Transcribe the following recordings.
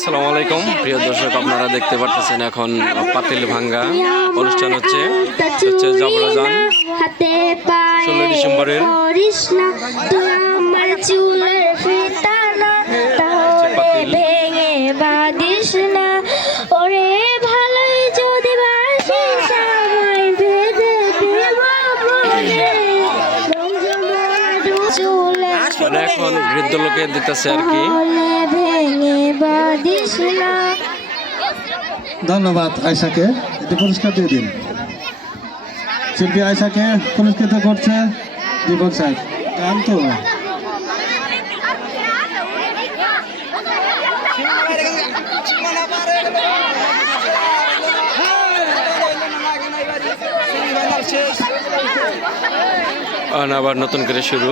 আসসালামু আলাইকুম। প্রিয় দর্শক আপনারা দেখতে পাচ্ছেন এখন পাতিল ভাঙ্গা অনুষ্ঠান হচ্ছে হচ্ছে জবরজান। 16 ডিসেম্বরের। এখন বৃদ্ধ লোকে দিতেছে আর কি। ধন্যবাদ আয়সাকে একটু পুরস্কার দিয়ে দিন। শিল্পী আয়সাকে পুরস্কৃত করছে দীপক সাহেব গান তো। আবার নতুন করে শুরু।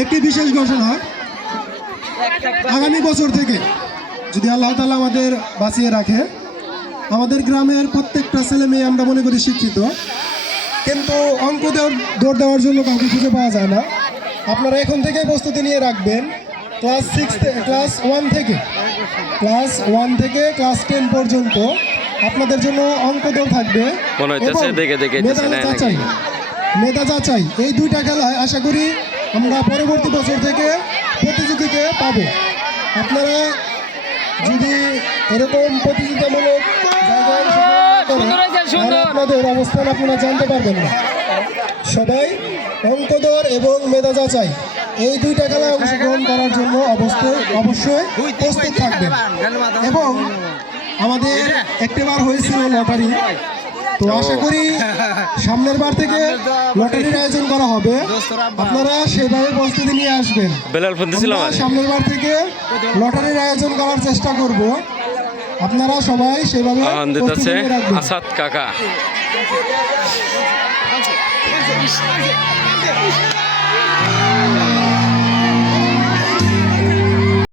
একটি বিশেষ ঘোষণা আগামী বছর থেকে যদি আল্লাহ তালা আমাদের বাঁচিয়ে রাখে আমাদের গ্রামের প্রত্যেকটা ছেলে মেয়ে আমরা মনে করি শিক্ষিত কিন্তু অঙ্ক দেওয়ার দৌড় দেওয়ার জন্য কাউকে খুঁজে পাওয়া যায় না। আপনারা এখন থেকে প্রস্তুতি নিয়ে রাখবেন। ক্লাস সিক্স ক্লাস ওয়ান থেকে ক্লাস ওয়ান থেকে ক্লাস টেন পর্যন্ত আপনাদের জন্য অঙ্ক দৌড় থাকবে? যাচাই মেধা যাচাই এই দুইটা খেলায় আশা করি আমরা পরবর্তী বছর থেকে প্রতিযোগীকে পাবো। আপনারা যদি এরকম প্রতিযোগিতামূলক আপনাদের অবস্থান আপনারা জানতে পারবেন না। সবাই অঙ্কদর এবং মেধা যাচাই এই দুইটা খেলায় অংশগ্রহণ করার জন্য অবশ্যই অবশ্যই প্রস্তুত থাকবেন। এবং আমাদের একটিবার হয়েছিল লটারি তো আশা করি সামনের বার থেকে লটারির আয়োজন করা হবে। আপনারা সেভাবে প্রস্তুতি নিয়ে আসবেন। বেলাল ফোন দিছিলাম সামনের বার থেকে লটারির আয়োজন করার চেষ্টা করব। আপনারা সবাই সেভাবে আসাদ কাকা।